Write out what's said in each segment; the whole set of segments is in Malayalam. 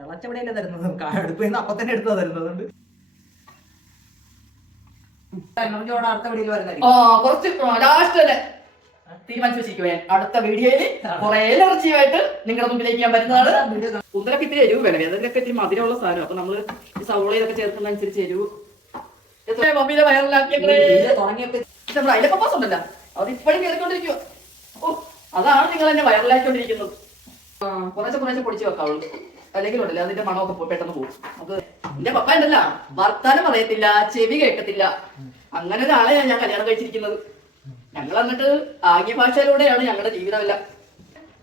തിളച്ചവിടെയല്ലേ തരുന്നത്? അടുപ്പിൽ നിന്ന് അപ്പം തന്നെ എടുത്താ തരുന്നത്. അതുകൊണ്ട് നമുക്ക് അടുത്ത വീഡിയോയിൽ വരുന്നതായിരിക്കും. ആ കുറച്ച് ലാസ്റ്റ് തന്നെ തീരുമാനിച്ചു വെച്ചിരിക്കുവേ അടുത്ത വീഡിയോയിൽ കുറെ എനർജിയായിട്ട് നിങ്ങളുടെ മുമ്പിലേക്ക് ഞാൻ വരുന്നതാണ്. കുന്തലൊക്കെ ഇത്തിരി എരിവ് വേണം. അതിലൊക്കെ ഇത്തിരി മധുരമുള്ള സാധനം. അപ്പൊ നമ്മൾ ഈ സവോള ഇതൊക്കെ ചേർക്കുന്ന അനുസരിച്ച് എരിവ്. എത്ര മമ്മിയുടെ വയറിലാക്കിയേ നമ്മുടെ അതിലെ പപ്പാസ് ഉണ്ടല്ലോ. അത് ഇപ്പോഴും കേറിക്കൊണ്ടിരിക്കുക ഓ അതാണ് നിങ്ങൾ എന്നെ വയറിലാക്കിക്കൊണ്ടിരിക്കുന്നത് കുറച്ച് കുറച്ച് പൊടിച്ച് വെക്കാവുള്ളൂ. അല്ലെങ്കിൽ ഉണ്ടല്ലോ അതിന്റെ മണമൊക്കെ പെട്ടെന്ന് പോകും. അത് എന്റെ പപ്പ ഉണ്ടല്ല വർത്താനം പറയത്തില്ല ചെവി കേൾക്കത്തില്ല. അങ്ങനെ ഒരാളെയാണ് ഞാൻ കല്യാണം കഴിച്ചിരിക്കുന്നത്. ഞങ്ങൾ എന്നിട്ട് ആംഗ്യ ഭാഷയിലൂടെയാണ് ഞങ്ങളുടെ ജീവിതമല്ല.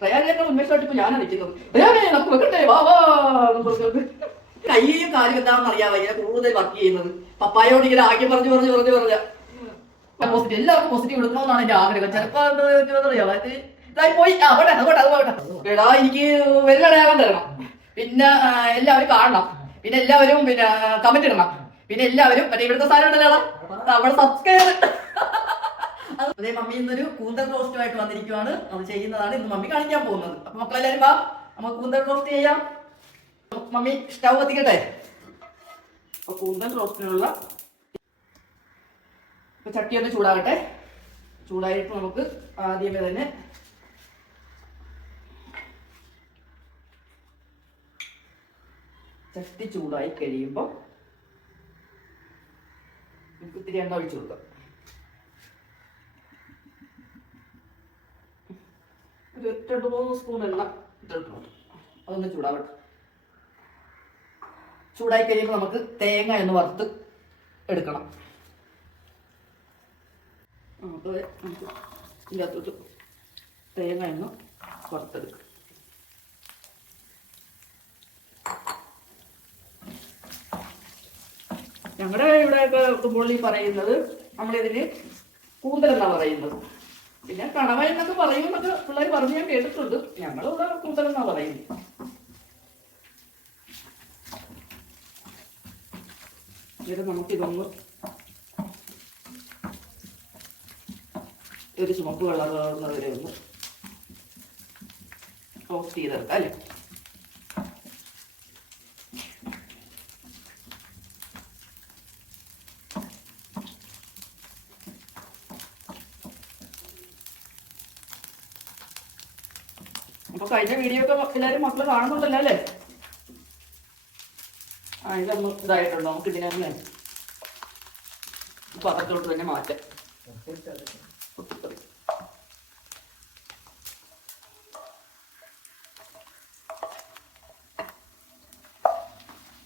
പ്രയാഗേട്ട ഉന്മേഷമായിട്ട് ഇപ്പൊ ഞാനാണ് നിൽക്കുന്നത്. നമുക്ക് വെക്കട്ടെ? വാ വാ കയ്യും കാലും എന്താണെന്ന് അറിയാമോ ഇങ്ങനെ കൂടുതൽ വർക്ക് ചെയ്യുന്നത്. പപ്പായോട് ഇങ്ങനെ ആംഗ്യം പറഞ്ഞു പറഞ്ഞു പറഞ്ഞു പറഞ്ഞ. പോസിറ്റീവ് എല്ലാവർക്കും പോസിറ്റീവ് കൊടുക്കണമെന്നാണ് എന്റെ ആഗ്രഹം. ചിലപ്പോ എന്താ വെച്ചാൽ അറിയാം അതായത് ഇതായി പോയി. അവിടെ അതോട്ടെ അത് പോട്ടെ അത് പോട്ടെ. എടാ എനിക്ക് വെല്ലടയാകാൻ തരണം. പിന്നെ എല്ലാവരും കാണണം. പിന്നെ എല്ലാവരും പിന്നെ കമന്റ് ഇടണം. പിന്നെ എല്ലാവരും മറ്റേ ഇവിടുത്തെ സാധനം ഉണ്ടല്ലോ അവിടെ സബ്സ്ക്രൈബ് അതേ മമ്മി ഇന്നൊരു കൂന്തൽ റോസ്റ്റുമായിട്ട് വന്നിരിക്കുവാണ്. അത് ചെയ്യുന്നതാണ് ഇന്ന് മമ്മി കാണിക്കാൻ പോകുന്നത്. അപ്പൊ മക്കളെല്ലാരും വാ. നമുക്ക് കൂന്തൽ റോസ്റ്റ് ചെയ്യാം. മമ്മി സ്റ്റൗ കത്തിക്കട്ടെ? അപ്പൊ കൂന്തൽ റോസ്റ്റിനുള്ള ചട്ടി ഒന്ന് ചൂടാകട്ടെ. ചൂടായിട്ട് നമുക്ക് ആദ്യമേ തന്നെ ചട്ടി ചൂടായി കഴിയുമ്പോൾ നമുക്ക് ഇത്തിരി എണ്ണ ഒഴിച്ചു കൊടുക്കാം. ഒരു രണ്ട് മൂന്ന് സ്പൂൺ എണ്ണ ഇട്ടിട്ടുണ്ട്. അതൊന്ന് ചൂടാവട്ടെ. ചൂടായി കഴിയുമ്പോൾ നമുക്ക് തേങ്ങ എന്ന് വറുത്ത് എടുക്കണം. നമുക്ക് ഇതിനകത്തോട്ട് തേങ്ങ എന്ന് വറുത്തെടുക്കാം. ഞങ്ങളുടെ ഇവിടെയൊക്കെ കുമ്പുള്ളി പറയുന്നത് നമ്മളിതിന് കൂന്തൽ എന്നാണ് പറയുന്നത്. പിന്നെ കണവ എന്നൊക്കെ പറയുമെന്നൊക്കെ പിള്ളേർ പറഞ്ഞ് ഞാൻ കേട്ടിട്ടുണ്ട്. ഞങ്ങളിവിടെ കൂന്തൽ എന്നാണ് പറയുന്നത്. എന്നിട്ട് നമുക്കിതൊന്ന് ഒരു ചുമപ്പ് കളർ വരെ ഒന്ന് ഓഫ് ചെയ്തെടുക്കാം അല്ലേ? അപ്പൊ കഴിഞ്ഞ വീഡിയോ ഒക്കെ എല്ലാവരും മക്കൾ കാണുന്നുണ്ടല്ലോ അല്ലേ? ആ ഇതൊന്ന് ഇതായിട്ടുണ്ടോ. നമുക്ക് ഇതിനെ പാത്രത്തോട്ട് തന്നെ മാറ്റാം.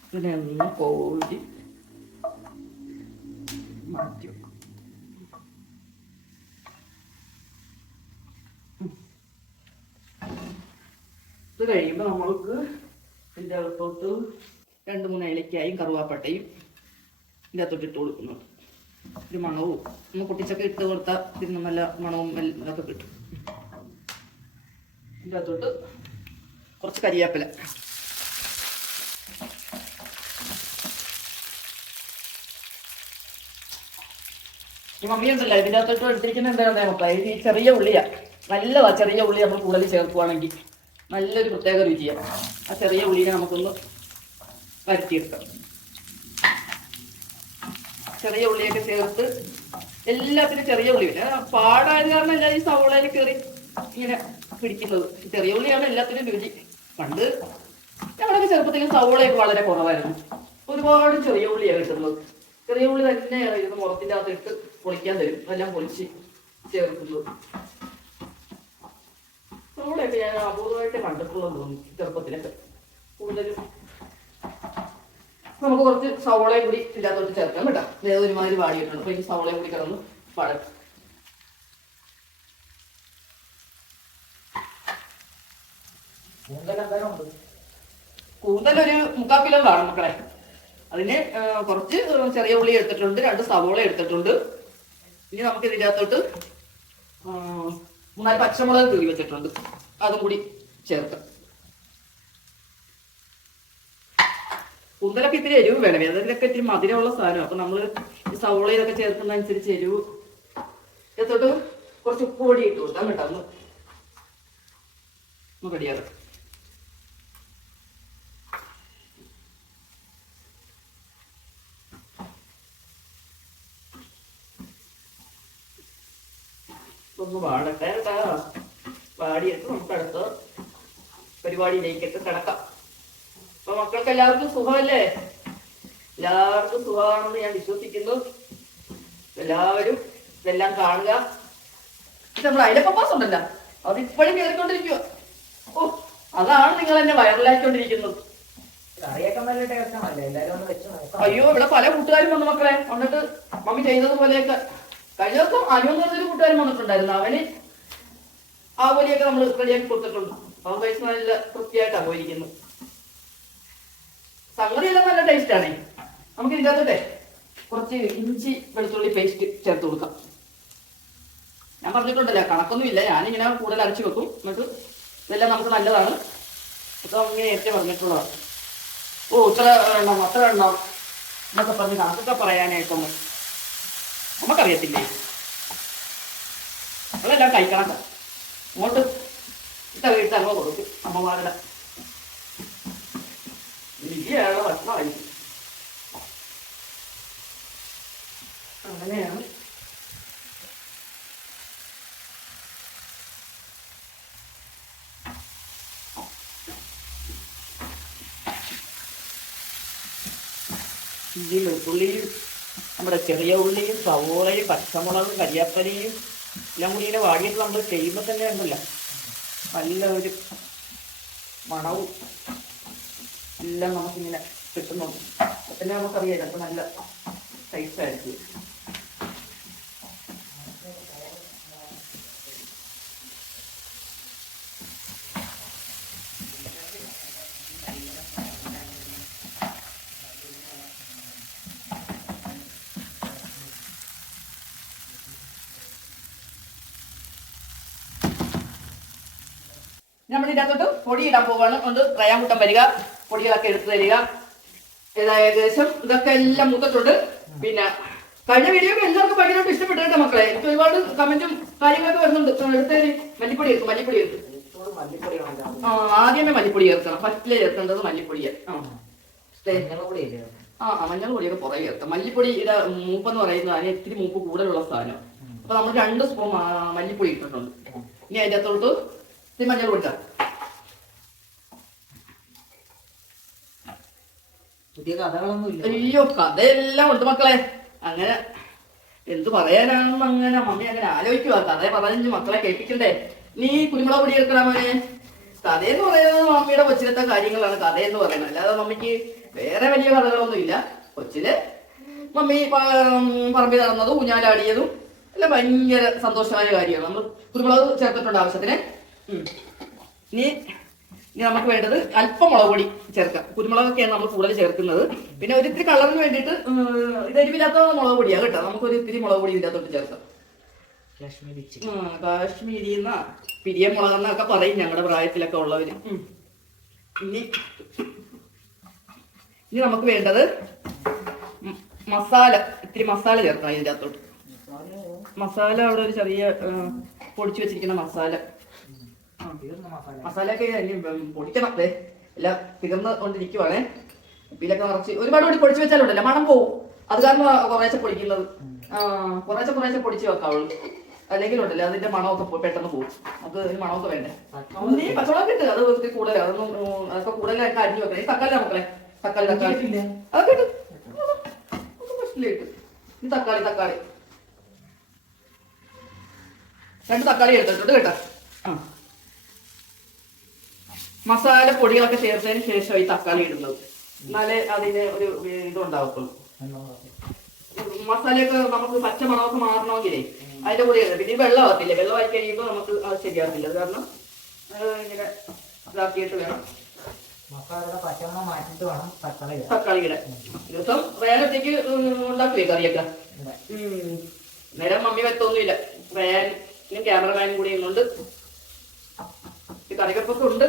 ഇതിനെ ഒന്ന് കോഴി മാറ്റി കഴിയുമ്പോൾ നമ്മൾക്ക് ഇതിന്റെ അകത്തോട്ട് രണ്ട് മൂന്ന് ഏലക്കായും കറുവാപ്പട്ടയും ഇതിന്റെ അകത്തോട്ട് ഇട്ട് കൊടുക്കുന്നുണ്ട് ഒരു മണവും. ഒന്ന് പൊട്ടിച്ചൊക്കെ ഇട്ട് കൊടുത്താൽ ഇതിന് നല്ല മണവും ഇതൊക്കെ കിട്ടും. ഇതിന്റെ അകത്തോട്ട് കുറച്ച് കരിയാപ്പില. ഈ മമ്മി ഉണ്ടല്ലോ ഇതിന്റെ അകത്തോട്ട് എടുത്തിരിക്കുന്നത് എന്താ മക്കളെ ഈ ചെറിയ ഉള്ളിയാണ് നല്ലതാണ് ചെറിയ ഉള്ളി നമ്മൾ കൂടുതൽ ചേർക്കുവാണെങ്കിൽ. നല്ലൊരു പ്രത്യേക രുചിയാണ് ആ ചെറിയ ഉള്ളിനെ നമുക്കൊന്ന് വരട്ടിയെടുക്കാം ചെറിയ ഉള്ളിയൊക്കെ ചേർത്ത് എല്ലാത്തിനും ചെറിയ ഉള്ളി പിന്നെ പാടായത് കാരണം എല്ലാ ഈ സവോളയിൽ കയറി ഇങ്ങനെ പിടിക്കുന്നത്. ചെറിയ ഉള്ളിയാണ് എല്ലാത്തിനും രുചി. പണ്ട് ഞങ്ങളൊക്കെ ചെറുപ്പത്തിൽ സവോളയൊക്കെ വളരെ കുറവായിരുന്നു. ഒരുപാട് ചെറിയ ഉള്ളിയാണ് കിട്ടുന്നത്. ചെറിയ ഉള്ളി തന്നെ ഇരുന്ന് മുറത്തിന്റെ അകത്ത് ഇട്ട് പൊളിക്കാൻ തരും. എല്ലാം പൊളിച്ച് ചേർക്കുന്നത്. സവോളയൊക്കെ ഞാൻ അപൂർവമായിട്ട് കണ്ടിട്ടുള്ളത് തോന്നി ചെറുപ്പത്തിലൊക്കെ. കൂടുതലും നമുക്ക് കുറച്ച് സവോളയും കൂടി ഇല്ലാത്തോട്ട് ചേർക്കാം കേട്ടോ. അതായത് ഒരുമാതിരി വാടിയിട്ടുണ്ട്. അപ്പൊ ഈ സവോളയും കൂടി കിടന്ന് വഴക്കും ഒരു മുക്കാൽ കിലോ കാണും മക്കളെ. അതിന് കുറച്ച് ചെറിയ ഉള്ളി എടുത്തിട്ടുണ്ട് രണ്ട് സവോള എടുത്തിട്ടുണ്ട്. ഇനി നമുക്ക് ഇതിന്റെ അകത്തോട്ട് മൂന്നാൽ പച്ചമുളക് കീറി വെച്ചിട്ടുണ്ട്. അതും കൂടി ചേർത്ത്. കൂന്തലൊക്കെ ഇത്തിരി എരിവ് വേണം. അതിലൊക്കെ ഇത്തിരി മധുരമുള്ള സാധനം അപ്പൊ നമ്മൾ സവോള ഇതൊക്കെ ചേർക്കുന്ന അനുസരിച്ച് എരിവ് എത്തോട്ട് കുറച്ച് ഉപ്പ് പൊടി ഇട്ട് കൊടുത്താൽ കേട്ടോ. ഒന്ന് റെഡിയാക്കാം. ഒന്ന് വാടട്ടെ കേട്ടാ. വാടിയിട്ട് നമുക്ക് അടുത്ത പരിപാടിയിലേക്കൊക്കെ കിടക്കാം. അപ്പൊ മക്കൾക്ക് എല്ലാവർക്കും സുഖമല്ലേ? എല്ലാവർക്കും സുഖമാണെന്ന് ഞാൻ വിശ്വസിക്കുന്നു. എല്ലാവരും ഇതെല്ലാം കാണുക. ഇത് നമ്മൾ അയലപ്പപ്പാസ് ഉണ്ടല്ലോ. അത് ഇപ്പോഴും കേറിക്കൊണ്ടിരിക്കുക ഓ അതാണ് നിങ്ങൾ എന്നെ വൈറലാക്കിക്കൊണ്ടിരിക്കുന്നത് അയ്യോ ഇവിടെ പല കൂട്ടുകാരും വന്നു മക്കളെ. വന്നിട്ട് മമ്മി ചെയ്തതുപോലെയൊക്കെ. കഴിഞ്ഞ ദിവസം അനു എന്ന് പറഞ്ഞൊരു കൂട്ടുകാരൻ വന്നിട്ടുണ്ടായിരുന്നു. അവന് ആ പോലെയൊക്കെ നമ്മൾ റെഡിയാക്കി കൊടുത്തിട്ടുണ്ട്. അവൻ കഴിച്ച് നല്ല വൃത്തിയായിട്ടാണ് പോയിരിക്കുന്നത് സംഗതി എല്ലാം നല്ല ടേസ്റ്റ് ആണേ. നമുക്ക് ഇതിനകത്തോട്ടെ കുറച്ച് ഇഞ്ചി വെളുത്തുള്ളി പേസ്റ്റ് ചേർത്ത് കൊടുക്കാം. ഞാൻ പറഞ്ഞിട്ടുണ്ടല്ലോ കണക്കൊന്നുമില്ല. ഞാനിങ്ങനെ കൂടുതൽ അരച്ച് വെക്കും. എന്നിട്ട് ഇതെല്ലാം നമുക്ക് നല്ലതാണ്. ഇപ്പൊ അങ്ങനെ നേരത്തെ പറഞ്ഞിട്ടുള്ളതാണ്. ഓ ഇത്ര എണ്ണം അത്ര എണ്ണം എന്നൊക്കെ പറഞ്ഞ് കണക്കൊക്കെ പറയാനായിട്ടൊന്നും നമുക്കറിയത്തില്ലേ? അതെല്ലാം കഴിക്കണക്ക അങ്ങോട്ട് ഇട്ട വീട്ടിൽ അങ്ങ് കൊടുക്കും അമ്മമാരുടെ രുചിയാണ് ഭക്ഷണമായിരിക്കും. അങ്ങനെയാണ്. ഇഞ്ചി വെളുത്തുള്ളിയും നമ്മുടെ ചെറിയ ഉള്ളിയും സവോളയും പച്ചമുളകും കരിയാപ്പലയും എല്ലാം കൂടി ഇങ്ങനെ വാങ്ങിയിട്ട് നമ്മൾ ചെയ്യുമ്പോൾ തന്നെ ഉണ്ടല്ലോ നല്ല ഒരു മണവും എല്ലാം നമുക്കിങ്ങനെ കിട്ടുന്നുണ്ട്. പിന്നെ നമുക്കറിയാം നമുക്കറിയാലോ അപ്പൊ നല്ല ടേസ്റ്റ് ആയിരിക്കും നമ്മൾ ഇതിനകത്തോട്ട് പൊടി ഇടാൻ പോവാണ്. ഒന്ന് റയാൻകുട്ടം വരിക. പൊടികളൊക്കെ എടുത്തു തരിക. ഏകദേശം? ഇതൊക്കെ എല്ലാം മുഖത്തോട്ട് പിന്നെ കഴിഞ്ഞ വീഡിയോ എല്ലാവർക്കും ഭയങ്കരമായിട്ട് ഇഷ്ടപ്പെട്ടു മക്കളെ. എനിക്ക് ഒരുപാട് കമന്റും കാര്യങ്ങളൊക്കെ വരുന്നുണ്ട്. എടുത്തേര് മല്ലിപ്പൊടി എടുക്കും മല്ലിപ്പൊടി എടുക്കും മല്ലിപ്പൊടി ആ ആദ്യമേ മല്ലിപ്പൊടി ചേർക്കണം. ഫസ്റ്റിലെ ചേർക്കേണ്ടത് മല്ലിപ്പൊടിയാണ് ആ. മഞ്ഞൾ പൊടിയൊക്കെ പുറകെ ചേർക്കാം മല്ലിപ്പൊടിയുടെ മൂപ്പെന്ന് പറയുന്നത് അതിന് ഇത്തിരി മൂപ്പ് കൂടുതലുള്ള സാധനം. അപ്പൊ നമ്മൾ രണ്ട് സ്പൂൺ മല്ലിപ്പൊടി ഇട്ടിട്ടുണ്ട്. ഇനി അതിന്റെ അകത്തോട്ട് മഞ്ഞൾ പൊടിക്കാം പുതിയ കഥകളൊന്നും ഇല്ല അയ്യോ കഥയെല്ലാം ഉണ്ട് മക്കളെ. അങ്ങനെ എന്ത് പറയാനാണെന്ന് അങ്ങനെ മമ്മി അങ്ങനെ ആലോചിക്കുക കഥ പറഞ്ഞു മക്കളെ കേൾപ്പിക്കണ്ടേ? നീ കുരുമുളക് പൊടി എടുക്കണ മോനെ. കഥയെന്ന് പറയുന്നത് മമ്മിയുടെ കൊച്ചിലത്തെ കാര്യങ്ങളാണ് കഥയെന്ന് പറയുന്നത്. അല്ലാതെ മമ്മിക്ക് വേറെ വലിയ കഥകളൊന്നും ഇല്ല. കൊച്ചിൽ മമ്മി പറമ്പിൽ നടന്നതും ഊഞ്ഞാലാടിയതും എല്ലാം ഭയങ്കര സന്തോഷമായ കാര്യമാണ്. നമ്മൾ കുരുമുളക് ചേർത്തിട്ടുണ്ട് ആവശ്യത്തിന്. ഉം. ഇനി നമുക്ക് വേണ്ടത് അല്പം മുളക് പൊടി ചേർക്കാം. കുരുമുളകൊക്കെയാണ് നമ്മൾ കൂടുതൽ ചേർക്കുന്നത്. പിന്നെ ഒരു ഇത്തിരി കളറിന് വേണ്ടിയിട്ട് ഇത് എരിവില്ലാത്ത മുളക് പൊടിയാണ് കേട്ടോ. നമുക്ക് ഒരു ഇത്തിരി മുളക് പൊടി ഇതിനകത്തോട്ട് ചേർക്കാം. കാശ്മീരി എന്നാ പിരിയ മുളക് എന്നൊക്കെ പറയും ഞങ്ങളുടെ പ്രായത്തിലൊക്കെ ഉള്ളവര്. ഇനി ഇനി നമുക്ക് വേണ്ടത് മസാല. ഇത്തിരി മസാല ചേർക്കണം ഇതിന്റെ അകത്തോട്ട് മസാല അവിടെ ഒരു ചെറിയ പൊടിച്ചു വെച്ചിരിക്കുന്ന മസാല. മസാല. ഇനി പൊടിക്കണം ദേ എല്ലാം തികർന്ന് കൊണ്ടിരിക്കുവാണേ. ഉപ്പിലൊക്കെ നിറച്ച് ഒരുപാട് കൂടി പൊടിച്ചു വെച്ചാലുണ്ടല്ലോ മണം പോവും. അത് കാരണം കുറേശ്ശെ പൊടിക്കുന്നത്. കുറേശ്ശെ കുറേശ്ശെ പൊടിച്ച് വെക്കാവുള്ളൂ. അല്ലെങ്കിൽ ഉണ്ടല്ലോ അതിന്റെ മണമൊക്കെ പെട്ടെന്ന് പോകും അത് മണമൊക്കെ വേണ്ടേ? ഉള്ളി പച്ചമുളക് ഇട്ട് അത് വെറുതെ കൂടുതലാണ് അതൊന്നും അതൊക്കെ കൂടുതലായിട്ട് അരിഞ്ഞു വെക്കണം. ഈ തക്കാളി മക്കളെ. തക്കാളി തക്കാളി. അതൊക്കെ ഇട്ട്. ഒക്കെ ഫസ്റ്റിലിട്ട് ഈ തക്കാളി തക്കാളി. രണ്ട് തക്കാളി എടുത്തിട്ടുണ്ട് കേട്ടോ. ആ. മസാല പൊടികളൊക്കെ ചേർത്തതിന് ശേഷം ഈ തക്കാളി ഇടുന്നത്. എന്നാലേ അതിന് ഒരു ഇതുണ്ടാവത്തുള്ളൂ. മസാലയൊക്കെ നമുക്ക് പച്ച മണമൊക്കെ മാറണമെങ്കിലേ അതിന്റെ കൂടെ പിന്നെ വെള്ളം ഈ വെള്ളം ആയി കഴിയുമ്പോൾ നമുക്ക് അത് ശരിയാകത്തില്ല കാരണം ഇങ്ങനെ ഇതാക്കിയിട്ട് വേണം. ദിവസം റയാനൊറ്റയ്ക്ക് ഉണ്ടാക്കില്ലേ കറിയൊക്കെ? നേരം മമ്മി വരത്തൊന്നുമില്ല വേനും ക്യാമറമാനും കൂടി കൊണ്ട് കറികപ്പൊക്കെ ഉണ്ട്.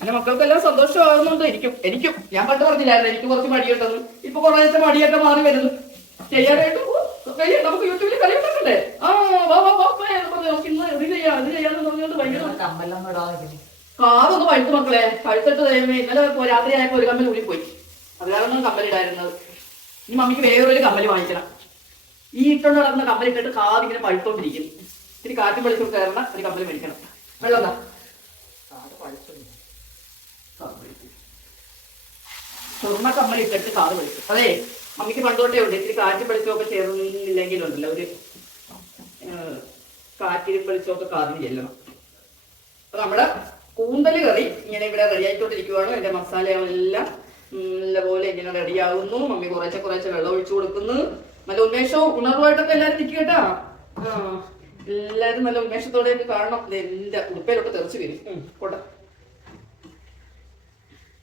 എന്റെ മക്കൾക്ക് മക്കൾക്കെല്ലാം സന്തോഷമാകുന്നുണ്ട്. എനിക്കും എനിക്കും ഞാൻ പണ്ട് പറഞ്ഞില്ലായിരുന്നു. എനിക്ക് കുറച്ച് മടിയുണ്ടെന്ന് ഇപ്പൊ കുറെ നേരത്തെ മടിയൊക്കെ മാറി വരുന്നു. ചെയ്യാനായിട്ട്. നമുക്ക് യൂട്യൂബിൽ കളി ഉണ്ടാക്കണ്ടേ? ആ വാ വാ വാ വാ, എന്ന് പറഞ്ഞ് നമുക്ക് ഇന്ന് ഇത് ചെയ്യാം ഇത് ചെയ്യാന്ന് പറഞ്ഞുകൊണ്ട് ഭയങ്കര ഇങ്ങനെ കമ്മലൊന്നും ഇടാതെ കാറൊന്ന് പഴുത്ത് മക്കളെ. പഴുത്തിട്ട് ഇന്നലെ രാത്രി ആയപ്പോ ഒരു കമ്മൽ കൂടി പോയി അത് കാരണം കമ്മലിടായിരുന്നത് ഇനി മമ്മിക്ക് വേറൊരു കമ്മൽ വാങ്ങിക്കണം. ഈ ഇട്ടോണ്ട് നടക്കുന്ന കമ്മലിട്ടിട്ട് കാതിങ്ങനെ പഴുത്തോണ്ടിരിക്കും ഇത്തിരി കാറ്റും വെളിച്ചം കയറണം ഒരു കമ്മൽ മേടിക്കണം. വെള്ളം കമ്മൽ ഇട്ടിട്ട് കാത് വെളിച്ചം അതെ മമ്മിക്ക് പണ്ടോട്ടേ ഉണ്ട്. ഇത്തിരി കാറ്റും വെളിച്ചമൊക്കെ ചേർന്നില്ലെങ്കിലുണ്ടല്ലോ ഒരു കാറ്റിൽ വെളിച്ചമൊക്കെ കാതിന് ചെല്ലണം. അപ്പൊ നമ്മുടെ കൂന്തൽ കറി ഇങ്ങനെ ഇവിടെ റെഡി ആയിക്കൊണ്ടിരിക്കുവാണ്. എന്റെ എല്ലാം നല്ലപോലെ ഇങ്ങനെ റെഡിയാകുന്നു മമ്മി കുറേശ്ശെ കുറേശ്ശെ വെള്ളം ഒഴിച്ചു കൊടുക്കുന്നു. നല്ല ഉന്മേഷവും ഉണർവായിട്ടൊക്കെ എല്ലാരും നിൽക്കുക കേട്ടാ എല്ലാരും നല്ല ഉന്മേഷത്തോടെ എനിക്ക് കാണണം എന്റെ ഉടുപ്പയിലൊക്കെ തെറിച്ച് വരും പോട്ടെ.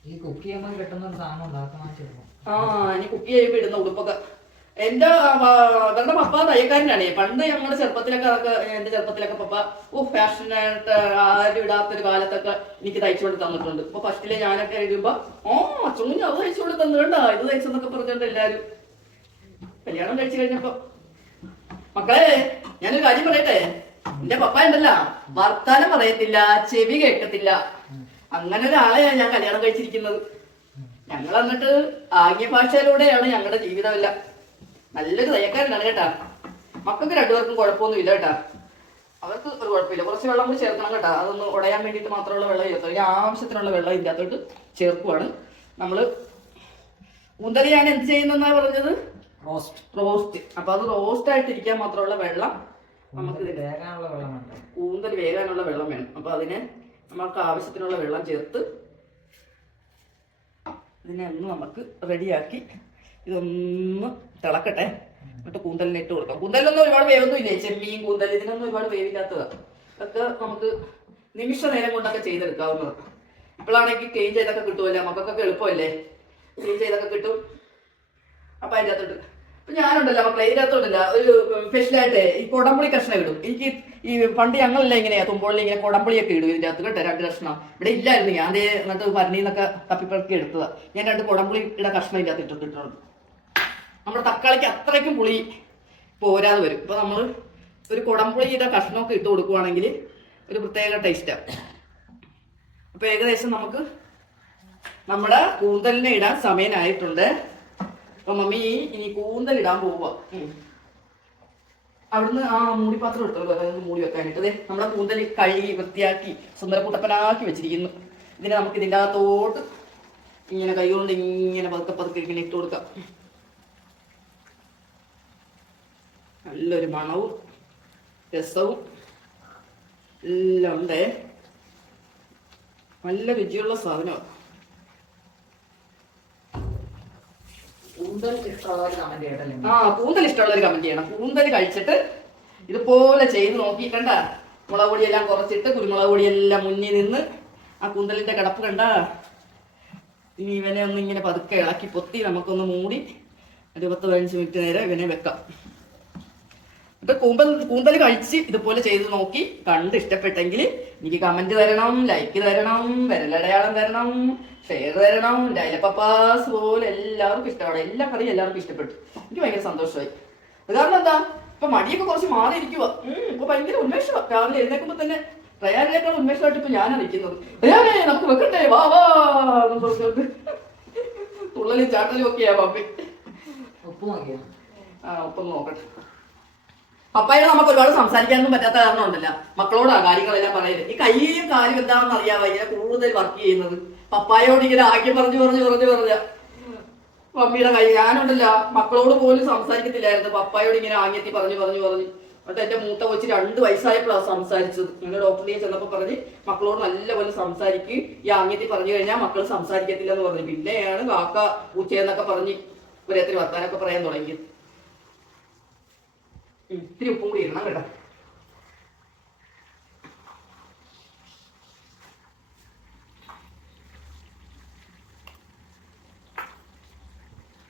ഈ കുക്ക് ചെയ്യുമ്പോൾ കിട്ടുന്ന ഒരു സാധനം ഉണ്ടാക്കാൻ ചെറുപ്പം ആ ഇനി കുക്ക് ചെയ്യുമ്പോ ഇടുന്ന ഉടുപ്പൊക്കെ. എന്റെ അവരുടെ പപ്പ തയ്യക്കാരനാണ് പണ്ട് ഞങ്ങളുടെ ചെറുപ്പത്തിലൊക്കെ അതൊക്കെ എന്റെ ചെറുപ്പത്തിലൊക്കെ പപ്പ ഓ ഫാഷനായിട്ട് ആരും ഇടാത്തൊരു കാലത്തൊക്കെ എനിക്ക് തയ്ച്ചുകൊണ്ട് തന്നിട്ടുണ്ട്. ഇപ്പൊ ഫസ്റ്റിലെ ഞാനൊക്കെ എഴുതുമ്പോ ഓ ചൂഞ്ഞ് അത് തയ്ച്ചുകൊണ്ട് കൊണ്ട് കണ്ടാ ഇത് തയ്ച്ചെന്നൊക്കെ പറഞ്ഞോണ്ട് എല്ലാരും. കല്യാണം കഴിച്ചു കഴിഞ്ഞപ്പോ മക്കളെ ഞാനൊരു കാര്യം പറയട്ടെ? എന്റെ പപ്പ ഉണ്ടല്ല വർത്താനം പറയത്തില്ല ചെവി കേൾക്കത്തില്ല. അങ്ങനെ ഒരാളെയാണ് ഞാൻ കല്യാണം കഴിച്ചിരിക്കുന്നത്. ഞങ്ങൾ എന്നിട്ട് ആംഗ്യ ഭാഷയിലൂടെയാണ് ഞങ്ങളുടെ ജീവിതമല്ല നല്ലൊരു തയ്യക്കാരനാണ് കേട്ടാ. മക്കൾക്ക് രണ്ടുപേർക്കും കുഴപ്പമൊന്നും ഇല്ല കേട്ടാ. അവർക്ക് ഒരു കുഴപ്പമില്ല. കുറച്ച് വെള്ളം കൂടി ചേർക്കണം കേട്ടാ. അതൊന്ന് ഉടയാൻ വേണ്ടിയിട്ട് മാത്രമുള്ള വെള്ളം ചേർത്തത് ഇനി ആവശ്യത്തിനുള്ള വെള്ളം ഇല്ലാത്തോട്ട് ചേർക്കുവാണ്. നമ്മൾ ഊന്തലി ഞാൻ എന്ത് ചെയ്യുന്നെന്നാ പറഞ്ഞത്? Roast roast. അപ്പൊ അത് റോസ്റ്റ് ആയിട്ടിരിക്കാൻ മാത്രമുള്ള വെള്ളം നമുക്ക് വേകാനുള്ള വെള്ളം കൂന്തൽ വേകാനുള്ള വെള്ളം വേണം. അപ്പൊ അതിന് നമുക്ക് ആവശ്യത്തിനുള്ള വെള്ളം ചേർത്ത് ഇതിനെ ഒന്ന് നമുക്ക് റെഡിയാക്കി ഇതൊന്ന് തിളക്കട്ടെ. എന്നിട്ട് കൂന്തലിനെ ഇട്ട് കൊടുക്കാം. കൂന്തലിനൊന്നും ഒരുപാട് വേവൊന്നും ഇല്ലേ ചെമ്മീൻ കൂന്തൽ ഇതിനൊന്നും ഒരുപാട് വേവില്ലാത്തതാണ് അതൊക്കെ നമുക്ക് നിമിഷ നേരം കൊണ്ടൊക്കെ ചെയ്തെടുക്കാവുന്നത് ഇപ്പോഴാണെങ്കിൽ ക്ലീൻ ചെയ്തൊക്കെ കിട്ടുമല്ലേ നമുക്കൊക്കെ എളുപ്പമല്ലേ? ക്ലീൻ ചെയ്തൊക്കെ കിട്ടും. അപ്പൊ അതിന്റെ അകത്തോട്ട് അപ്പൊ ഞാനുണ്ടല്ലോ മക്കളെ ഇതിന്റെ അകത്തോട്ടല്ല ഒരു സ്പെഷ്യലായിട്ട് ഈ കൊടമ്പുളി കഷ്ണം ഇടും. എനിക്ക് ഈ പണ്ട് ഞങ്ങളല്ല ഇങ്ങനെയാ തുമ്പോളിൽ ഇങ്ങനെ കൊടമ്പുളിയൊക്കെ ഇടും ഇതിന്റെ അകത്ത് കേട്ടോ രണ്ട് കഷ്ണം. ഇവിടെ ഇല്ലായിരുന്നു ഞാൻ ദേ എന്നിട്ട് ഭരണിന്നൊക്കെ തപ്പിപ്പറക്കി എടുത്തതാ. ഞാൻ രണ്ട് കൊടമ്പുളിയുടെ കഷ്ണം ഇതിന്റെ അകത്ത് ഇട്ടിട്ടുണ്ട്. നമ്മുടെ തക്കാളിക്ക് അത്രയ്ക്കും പുളി പോരാതെ വരും. ഇപ്പൊ നമ്മൾ ഒരു കുടംപുളിയുടെ കഷ്ണമൊക്കെ ഇട്ട് കൊടുക്കുവാണെങ്കിൽ ഒരു പ്രത്യേക ടേസ്റ്റാണ് അപ്പൊ ഏകദേശം നമുക്ക് നമ്മുടെ കൂന്തലിനെ ഇടാൻ സമയമായിട്ടുണ്ട്. അപ്പൊ മമ്മി ഇനി കൂന്തൽ ഇടാൻ പോവുക അവിടുന്ന് ആ മൂടിപാത്രം എടുത്തോളൂ അതായത് മൂടി വെക്കാനായിട്ട്. അതെ നമ്മുടെ കൂന്തൽ കഴുകി വൃത്തിയാക്കി സുന്ദരക്കുട്ടപ്പനാക്കി വെച്ചിരിക്കുന്നു. ഇതിനെ നമുക്ക് ഇതിന്റെ അകത്തോട്ട് ഇങ്ങനെ കൈകൊണ്ട് ഇങ്ങനെ പതുക്കെ പതുക്കെ ഇങ്ങനെ ഇട്ട് കൊടുക്കാം. നല്ലൊരു മണവും രസവും എല്ലാം ഉണ്ടേ. നല്ല രുചിയുള്ള സാധനമാണ് ആ കൂന്തൽ ഇഷ്ടമുള്ളവർ കമന്റ് ചെയ്യണം. കൂന്തൽ കഴിച്ചിട്ട് ഇതുപോലെ ചെയ്ത് നോക്കിക്കണ്ട മുളക് പൊടിയെല്ലാം കുറച്ചിട്ട് കുരുമുളക് പൊടിയെല്ലാം മുന്നിൽ നിന്ന് ആ കൂന്തലിന്റെ കിടപ്പ് കണ്ട? ഇനി ഇവനെ ഒന്ന് ഇങ്ങനെ പതുക്കെ ഇളക്കി പൊത്തി നമുക്കൊന്ന് മൂടി ഒരു പത്ത് പതിനഞ്ച് മിനിറ്റ് നേരം ഇവനെ വെക്കാം. എന്നിട്ട് കൂമ്പൽ കൂന്തൽ കഴിച്ച് ഇതുപോലെ ചെയ്ത് നോക്കി കണ്ട് ഇഷ്ടപ്പെട്ടെങ്കിൽ എനിക്ക് കമന്റ് തരണം ലൈക്ക് തരണം വിരലടയാളം തരണം ഷെയർ തരണം ഡയലപ്പപ്പാസ് പോലെ എല്ലാവർക്കും ഇഷ്ടമാണ്. എല്ലാ കറിയും എല്ലാവർക്കും ഇഷ്ടപ്പെട്ടു. എനിക്ക് ഭയങ്കര സന്തോഷമായി. അത് കാരണം എന്താ? ഇപ്പൊ മടിയൊക്കെ കുറച്ച് മാറി ഇരിക്കുക ഇപ്പൊ ഭയങ്കര ഉന്മേഷമാണ് രാവിലെ എഴുന്നേക്കുമ്പോ തന്നെ റയാനേക്കാൾ ഉന്മേഷമായിട്ട് ഇപ്പൊ ഞാനാണ് നിൽക്കുന്നത്. റയാനെ നമുക്ക് വെക്കട്ടെ വാ വാ എന്ന് തുള്ളലും ചാട്ടലും ഒക്കെയാ പപ്പി. ആ ഒപ്പം നോക്കട്ടെ. പപ്പായോട് നമുക്ക് ഒരുപാട് സംസാരിക്കാനൊന്നും പറ്റാത്ത കാരണം ഉണ്ടല്ല മക്കളോടാ കാര്യങ്ങളെല്ലാം പറയുന്നത് ഈ കയ്യും കാലും എന്താണെന്ന് ഇങ്ങനെ കൂടുതൽ വർക്ക് ചെയ്യുന്നത്. പപ്പായോട് ഇങ്ങനെ ആക്കി പറഞ്ഞു പറഞ്ഞു പറഞ്ഞു പറഞ്ഞ. മമ്മിയുടെ കൈ ഞാനുണ്ടല്ല മക്കളോട് പോലും സംസാരിക്കത്തില്ലായിരുന്നു. പപ്പായോട് ഇങ്ങനെ ആങ്ങിയെത്തി പറഞ്ഞു പറഞ്ഞു പറഞ്ഞു. എന്നിട്ട് എന്റെ മൂത്ത കൊച്ചി രണ്ട് വയസ്സായപ്പോഴാണ് സംസാരിച്ചത്. ഞങ്ങൾ ഡോക്ടറിനെ ചെന്നപ്പോ പറഞ്ഞ് മക്കളോട് നല്ലപോലെ സംസാരിക്കും. ഈ ആങ്ങിയെത്തി പറഞ്ഞു കഴിഞ്ഞാൽ മക്കൾ സംസാരിക്കത്തില്ല എന്ന് പറഞ്ഞു. പിന്നെയാണ് കാക്ക ഉച്ചയെന്നൊക്കെ പറഞ്ഞ് ഒരേത്തിന് വർത്താനൊക്കെ പറയാൻ തുടങ്ങിയത്. ഇത്തിരി ഉപ്പും കൂടി ഇടണം കേട്ടോ.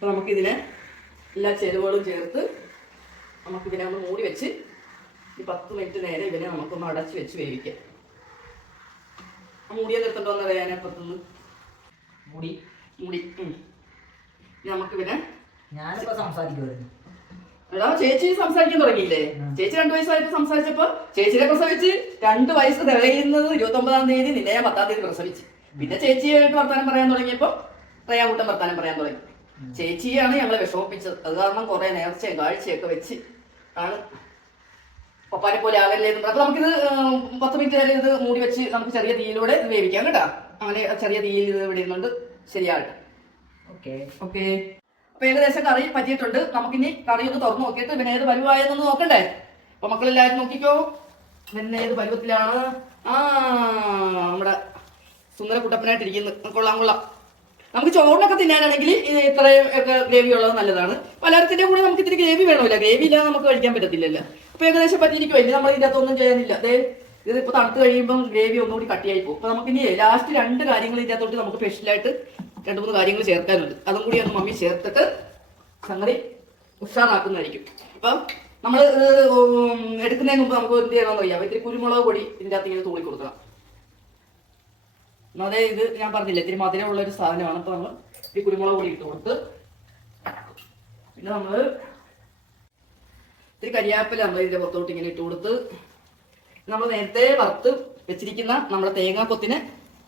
അപ്പൊ നമുക്കിതിനെ എല്ലാ ചേരുവകളും ചേർത്ത് നമുക്കിതിനെ ഒന്ന് മൂടി വെച്ച് ഈ പത്ത് മിനിറ്റ് നേരെ ഇവനെ നമുക്കൊന്ന് അടച്ച് വെച്ച് വേവിക്കാം. മൂടിയ നിർത്തണ്ടോ എന്ന് അറിയാൻ അപ്പത്തുനിന്ന് മൂടി. മൂടി. നമുക്കിവിടെ ഞാനിപ്പോ സംസാരിക്കുമായിരുന്നു എടാ ചേച്ചി സംസാരിക്കാൻ തുടങ്ങിയില്ലേ? ചേച്ചി രണ്ടു വയസ്സായിട്ട് സംസാരിച്ചപ്പോ ചേച്ചിനെ പ്രസവിച്ച് രണ്ട് വയസ്സ് തികയുന്നത് ഇരുപത്തി ഒമ്പതാം തീയതി നിന്നെ ഞാൻ പത്താം തീയതി പ്രസവിച്ച്. പിന്നെ ചേച്ചിയായിട്ട് വർത്താനം പറയാൻ തുടങ്ങിയപ്പോ റയാൻകുട്ടൻ വർത്താനം പറയാൻ തുടങ്ങി. ചേച്ചിയാണ് ഞങ്ങളെ വിഷമിപ്പിച്ചത്. അത് കാരണം കുറെ നേർച്ചയും കാഴ്ചയൊക്കെ വെച്ച് ആണ് പപ്പാനെ പോലെ ആകല്ലേ. അപ്പൊ നമുക്കിത് പത്ത് മിനിറ്റ് നേരം ഇത് മൂടി വെച്ച് നമുക്ക് ചെറിയ തീയിലൂടെ ഇത് വേവിക്കാം കേട്ടോ. അങ്ങനെ ചെറിയ തീയിൽ ഇത് ഇവിടെ ഇരുന്നുണ്ട് ശരിയാകട്ടെ. ഓക്കെ. ഓക്കെ. അപ്പൊ ഏകദേശം കറി പറ്റിയിട്ടുണ്ട്. നമുക്കിനി കറി ഒന്ന് തുറന്നു നോക്കിയിട്ട് പിന്നെ ഏത് പരുവായെന്നൊന്ന് നോക്കണ്ടേ? അപ്പൊ മക്കളെല്ലാവരും നോക്കിക്കോ. പിന്നെ ഏത് പരുവത്തിലാണ്? ആ നമ്മുടെ സുന്ദര കുട്ടപ്പനായിട്ടിരിക്കുന്നു കൊള്ളാം കൊള്ളാം. നമുക്ക് ചോറിനൊക്കെ തിന്നാനാണെങ്കിൽ ഇത്രയും ഒക്കെ ഗ്രേവി ഉള്ളത് നല്ലതാണ്. പലയിടത്തിന്റെ കൂടെ നമുക്ക് ഇത്തിരി ഗ്രേവി വേണമല്ല. ഗ്രേവി ഇല്ലാതെ നമുക്ക് കഴിക്കാൻ പറ്റത്തില്ലല്ലോ. അപ്പൊ ഏകദേശം പറ്റിയിരിക്കും ഇനി നമ്മൾ ഇതിന്റെ അകത്തൊന്നും ചെയ്യാനില്ല അതെ ഇതിപ്പോ തണുത്ത് കഴിയുമ്പോൾ ഗ്രേവി ഒന്നുകൂടി കട്ടിയായി പോകും അപ്പൊ നമുക്ക് ഇനി ലാസ്റ്റ് രണ്ട് കാര്യങ്ങൾ ഇതിന്റെ അകത്തോട്ട് നമുക്ക് സ്പെഷ്യലായിട്ട് രണ്ട് മൂന്ന് കാര്യങ്ങൾ ചേർക്കാനുണ്ട്. അതും കൂടി ഒന്ന് മമ്മി ചേർത്തിട്ട് സംഗതി ഉഷാറാക്കുന്നതായിരിക്കും. അപ്പം നമ്മൾ എടുക്കുന്നതിന് മുമ്പ് നമുക്ക് എന്ത് ചെയ്യണമെന്ന് അറിയാം. ഇത്തിരി കുരുമുളക് പൊടി ഇതിന്റെ അകത്ത് ഇങ്ങനെ തൂളി കൊടുക്കണം എന്നാലേ ഇത് ഞാൻ പറഞ്ഞില്ല ഇത്തിരി മധുരമുള്ള ഒരു സാധനമാണ്. അപ്പൊ നമ്മൾ ഈ കുരുമുളക് പൊടി ഇട്ട് കൊടുത്ത് പിന്നെ നമ്മൾ ഇത്തിരി കരിയാപ്പില നമ്മൾ ഇതിന്റെ പുറത്തോട്ട് ഇങ്ങനെ ഇട്ട് കൊടുത്ത് നമ്മൾ നേരത്തെ വറുത്ത് വെച്ചിരിക്കുന്ന നമ്മുടെ തേങ്ങാക്കൊത്തിനെ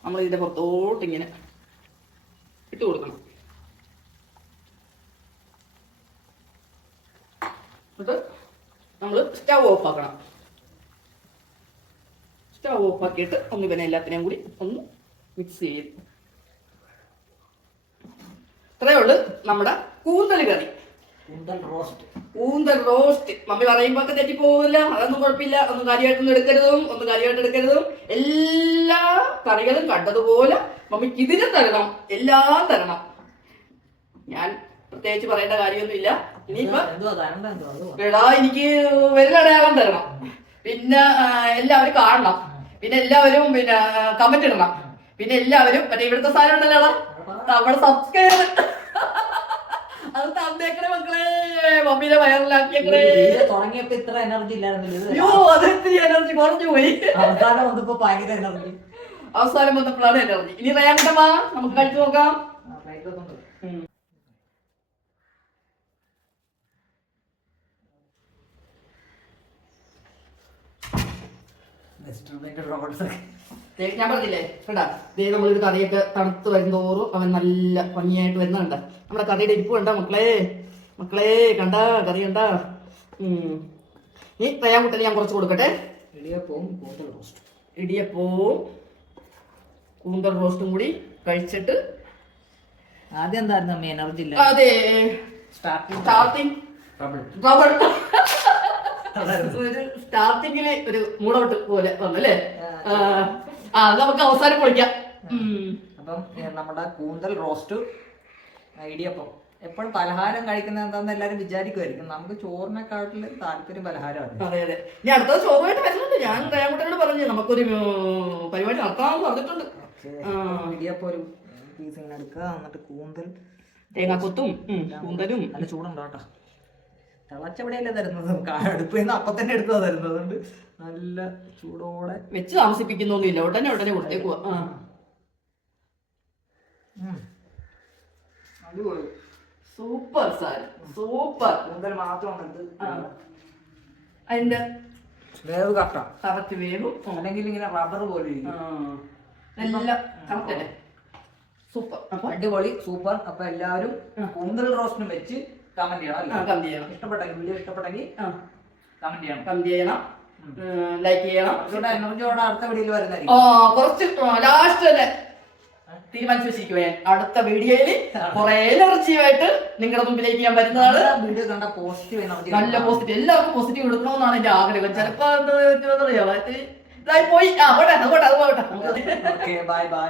നമ്മൾ ഇതിന്റെ പുറത്തോട്ട് ഇങ്ങനെ ഇട്ട് കൊടുക്കണം. എന്നിട്ട് നമ്മൾ സ്റ്റവ് ഓഫ് ആക്കണം. സ്റ്റവ് ഓഫ് ആക്കിയിട്ട് ഒന്ന് ഇവനെ എല്ലാത്തിനെയും കൂടി ഒന്ന് മിക്സ് ചെയ്ത്. ഇത്രയേ ഉള്ളൂ നമ്മുടെ കൂന്തൽ കറി. കൂന്തൽ റോസ്റ്റ്. കൂന്തൽ റോസ്റ്റ്. മമ്മി പറയുമ്പോ ഒക്കെ തെറ്റിപ്പോകില്ല അതൊന്നും കുഴപ്പമില്ല. ഒന്നും കാര്യമായിട്ടൊന്നും എടുക്കരുതും. ഒന്നും കാര്യമായിട്ട് എടുക്കരുതും. എല്ലാ കറികളും കണ്ടതുപോലെ മമ്മിക്ക് ഇതിനും തരണം. എല്ലാം തരണം. ഞാൻ പ്രത്യേകിച്ച് പറയേണ്ട കാര്യമൊന്നുമില്ല. ഇനിയിപ്പോ എനിക്ക് വിരലടയാളം തരണം. പിന്നെ എല്ലാവരും കാണണം. പിന്നെ എല്ലാവരും പിന്നെ കമന്റ് ഇടണം. പിന്നെ എല്ലാവരും മറ്റേ ഇവിടുത്തെ സാധനം ഉണ്ടല്ലോ നമ്മുടെ സബ്സ്ക്രൈബ് അത് തന്നേക്കണേ മക്കളെ. മമ്മീനെ വയറിലാക്കിയേക്കണേ. തുടങ്ങിയപ്പോ ഇത്ര എനർജി ഇല്ലായിരുന്നില്ല അത് എനർജി കുറഞ്ഞു പോയി. അവസാനം വന്നപ്പോ ഭയങ്കര എനർജി അവസാനം വന്നപ്പോഴാണ് എനർജി ഇനി റയാങ്കട്ടമാ നമുക്ക് കഴിച്ചു നോക്കാം. ഞാൻ പറഞ്ഞില്ലേ കണ്ടാ? ദേ നമ്മളൊരു കറിയൊക്കെ തണുത്ത് വരുന്നതോറും അവൻ നല്ല ഭംഗിയായിട്ട് വരുന്ന കണ്ട നമ്മുടെ കറിയുടെ ഇരിപ്പ് കണ്ട മക്കളെ? മക്കളെ കണ്ട? കറി കണ്ട? ഉം. ഇനി തയ്യാമുട്ടൽ ഞാൻ കുറച്ച് കൊടുക്കട്ടെ. ഇടിയപ്പവും കൂന്തൽ റോസ്റ്റ്. ഇടിയപ്പവും കൂന്തൽ റോസ്റ്റും കൂടി കഴിച്ചിട്ട് ആദ്യം എന്തായിരുന്നു അമ്മ? എനർജി ഇല്ല? അതെ. സ്റ്റാർട്ടിങ് സ്റ്റാർട്ടിങ് ട്രബിൾ ഒരു സ്റ്റാർട്ടിങ്ങിൽ ഒരു മൂടോട്ട് പോലെ വന്നല്ലേ ആ നമുക്ക് അവസാനം പൊളിക്കാം. അപ്പം നമ്മുടെ കൂന്തൽ റോസ്റ്റ് ഇടിയപ്പം എപ്പോഴും പലഹാരം കഴിക്കുന്നത് എന്താന്ന് എല്ലാരും വിചാരിക്കുമായിരിക്കും നമുക്ക് ചോറിനെക്കാട്ടിൽ താല്പര്യം പലഹാരമാണ് അതെ അതെ. ഞാൻ അടുത്തത് ചോറുമായിട്ട് വരുന്നുണ്ട്. ഞാൻ കുട്ടികളോട് പറഞ്ഞു നമുക്കൊരു പരിപാടി നടത്താമെന്ന് പറഞ്ഞിട്ടുണ്ട്. ഇടിയപ്പം ഒരു പീസ് ഇങ്ങനെ എടുക്കുക എന്നിട്ട് കൂന്തൽ തേങ്ങാക്കൊത്തും കൂന്തലും. നല്ല ചൂടുണ്ടോ കേട്ടോ? തിളച്ചവിടെയല്ലേ തരുന്നത്? നമുക്ക് അടുപ്പിൽ നിന്ന് അപ്പം തന്നെ എടുത്തതാ തരുന്നത്. അതുകൊണ്ട് നല്ല ചൂടോടെ വെച്ച് താമസിപ്പിക്കുന്നൊന്നുമില്ല. ഉടനെ ഉടനെ കൊടുത്തേക്കുക അടിപൊളി. Super sir. സൂപ്പർ. കൂന്തൽ മാത്രമാണ്. അതിന്റെ വേവ് കറക്റ്റാ. Correct wave. അല്ലെങ്കിൽ ഇങ്ങനെ റബ്ബർ പോലെ. നല്ല കറക്റ്റ് സൂപ്പർ. അപ്പൊ അടിപൊളി. സൂപ്പർ. അപ്പൊ എല്ലാവരും കൂന്തൽ റോസ്റ്റിനും വെച്ച് കമന്റ് ചെയ്യണം ആ, അല്ലേ കമന്റ് ചെയ്യണം. ഇഷ്ടപ്പെട്ടെങ്കിൽ വീഡിയോ ഇഷ്ടപ്പെട്ടെങ്കിൽ ആ. കമന്റ് ചെയ്യണം. കമന്റ് ചെയ്യണം. ലൈക്ക് ചെയ്യണം. എനർജിയോടെ അടുത്ത വീഡിയോയിൽ വരുന്നതായിരിക്കും. കുറച്ച് ലാസ്റ്റ് തന്നെ തീരുമാനിച്ചു വെച്ചിരിക്കുവേ അടുത്ത വീഡിയോയിൽ കുറെ എനർജിയായിട്ട് നിങ്ങളുടെ മുമ്പിലേക്ക് ഞാൻ വരുന്നതാണ്. വീഡിയോ കണ്ട പോസിറ്റീവ് എനർജി നല്ല പോസിറ്റീവ് എല്ലാവർക്കും പോസിറ്റീവ് കൊടുക്കണമെന്നാണ് എന്റെ ആഗ്രഹം. ചിലപ്പോ എന്താ അറിയാമോ ഇതായി പോയി. ആ പോട്ടെ പോട്ടെ അത് പോട്ടെ. Bye bye